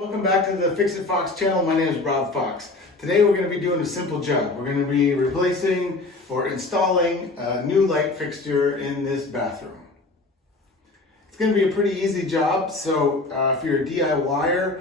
Welcome back to the Fix It Fox channel. My name is Rob Fox. Today we're going to be doing a simple job. We're going to be replacing or installing a new light fixture in this bathroom. It's going to be a pretty easy job, so if you're a DIYer,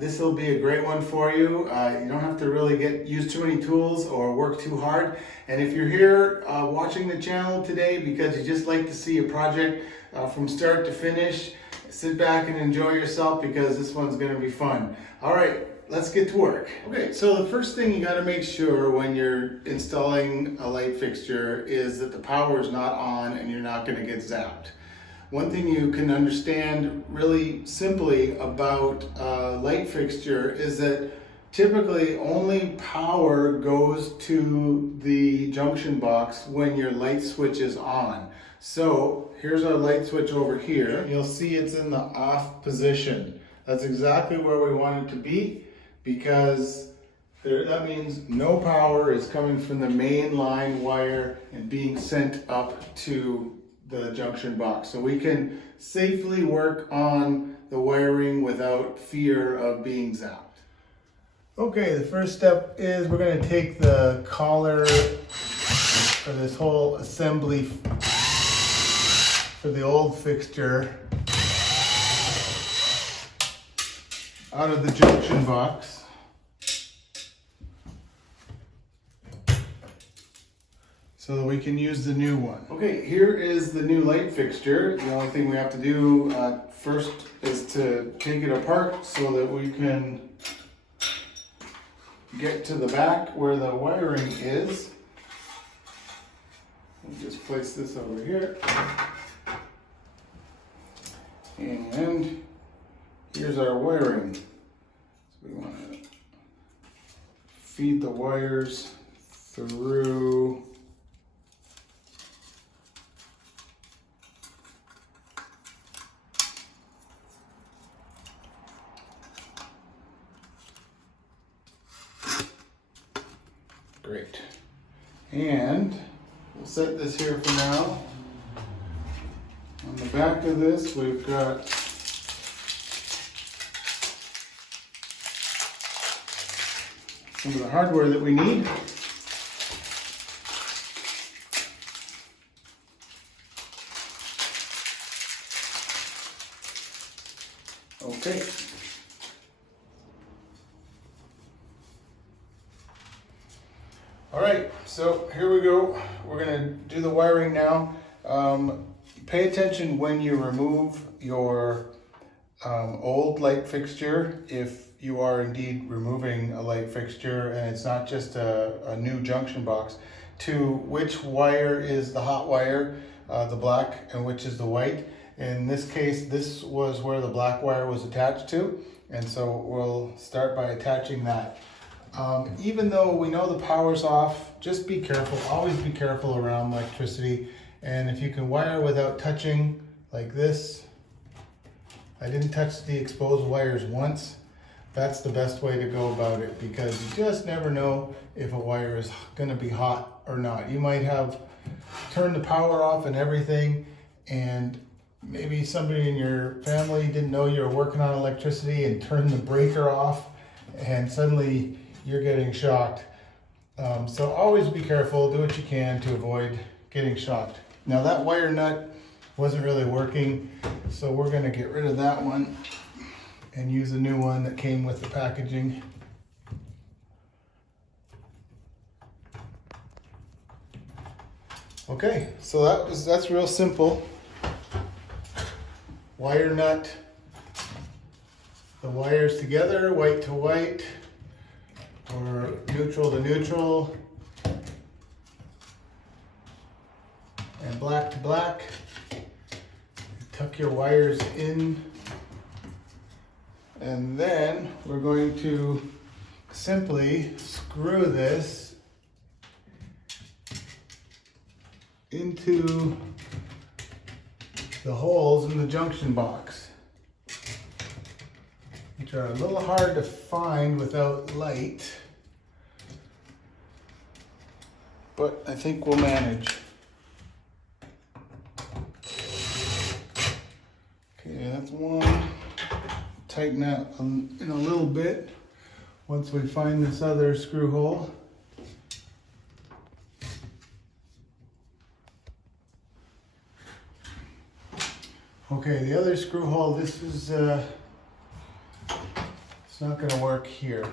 this will be a great one for you. You don't have to really use too many tools or work too hard. And if you're here watching the channel today because you just like to see a project from start to finish, sit back and enjoy yourself because this one's going to be fun. All right, let's get to work. Okay, so the first thing you got to make sure when you're installing a light fixture is that the power is not on and you're not going to get zapped. One thing you can understand really simply about a light fixture is that typically only power goes to the junction box when your light switch is on. So here's our light switch over here. You'll see it's in the off position. That's exactly where we want it to be because that means no power is coming from the main line wire and being sent up to the junction box. So we can safely work on the wiring without fear of being zapped. Okay, the first step is we're going to take the collar for this whole assembly for the old fixture out of the junction box. So that we can use the new one. Okay, here is the new light fixture. The only thing we have to do first is to take it apart so that we can get to the back where the wiring is. We'll just place this over here. And here's our wiring. So we want to feed the wires through Great. And we'll set this here for now. On the back of this, we've got some of the hardware that we need. Okay. All right, so here we go. We're going to do the wiring now. Pay attention when you remove your old light fixture, if you are indeed removing a light fixture and it's not just a new junction box, to which wire is the hot wire, the black, and which is the white. In this case, this was where the black wire was attached to, and so we'll start by attaching that. Even though we know the power's off, just be careful. Always be careful around electricity. And if you can wire without touching, like this, I didn't touch the exposed wires once. That's the best way to go about it because you just never know if a wire is going to be hot or not. You might have turned the power off and everything, and maybe somebody in your family didn't know you were working on electricity and turned the breaker off, and suddenly you're getting shocked. So always be careful, do what you can to avoid getting shocked. Now that wire nut wasn't really working, so we're going to get rid of that one and use a new one that came with the packaging. Okay, so that's real simple. Wire nut, the wires together, white to white, or neutral to neutral, and black to black. Tuck your wires in, and then we're going to simply screw this into the holes in the junction box, which are a little hard to find without light, but I think we'll manage. Okay, that's one, tighten that in a little bit once we find this other screw hole. Okay, the other screw hole, this is, it's not going to work here.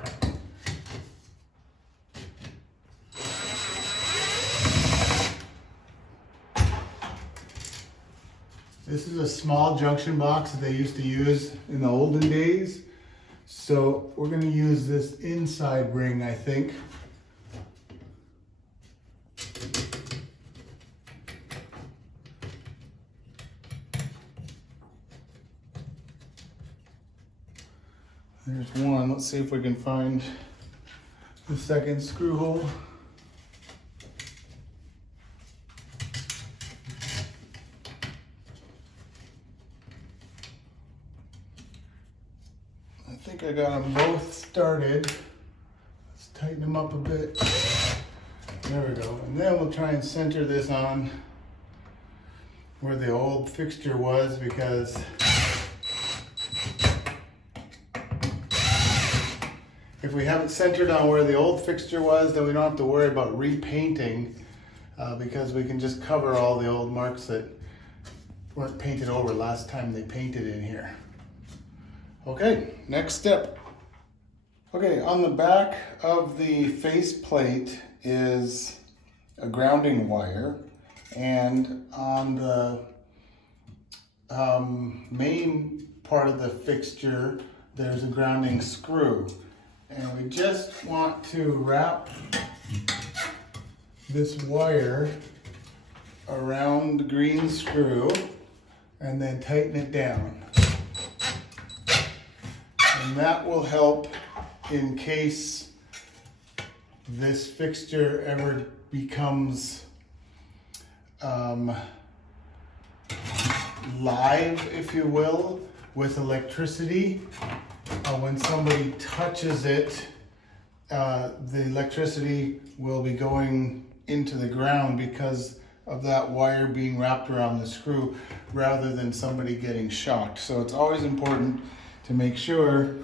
This is a small junction box that they used to use in the olden days. So we're going to use this inside ring, I think. There's one. Let's see if we can find the second screw hole. I think I got them both started. Let's tighten them up a bit. There we go. And then we'll try and center this on where the old fixture was, because if we have it centered on where the old fixture was, then we don't have to worry about repainting, because we can just cover all the old marks that weren't painted over last time they painted in here. Okay, next step. Okay, on the back of the face plate is a grounding wire, and on the main part of the fixture there's a grounding screw. And we just want to wrap this wire around the green screw and then tighten it down. And that will help in case this fixture ever becomes live, if you will, with electricity. When somebody touches it, the electricity will be going into the ground because of that wire being wrapped around the screw rather than somebody getting shocked. So it's always important to make sure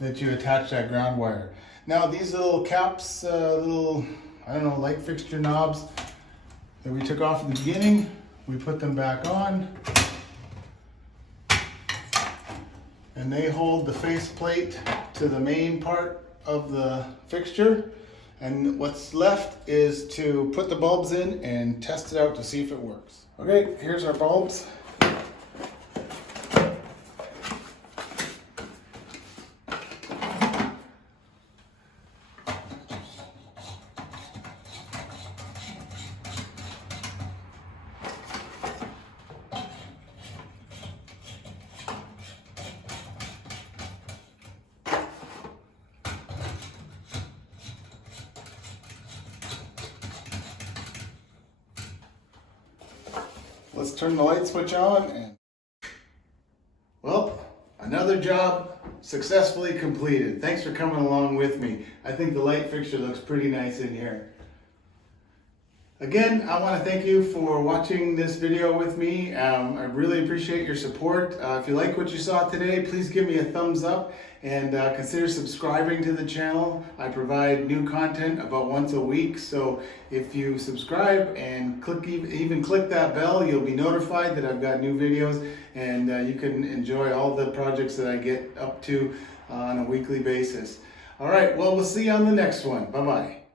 that you attach that ground wire. Now these little caps, little, I don't know, light fixture knobs that we took off at the beginning, we put them back on. And they hold the face plate to the main part of the fixture. And what's left is to put the bulbs in and test it out to see if it works. Okay, here's our bulbs. Let's turn the light switch on and, well, another job successfully completed. Thanks for coming along with me. I think the light fixture looks pretty nice in here. Again, I want to thank you for watching this video with me. I really appreciate your support. If you like what you saw today, please give me a thumbs up and consider subscribing to the channel. I provide new content about once a week, so if you subscribe and even click that bell, you'll be notified that I've got new videos, and you can enjoy all the projects that I get up to on a weekly basis. All right, well, we'll see you on the next one. Bye-bye.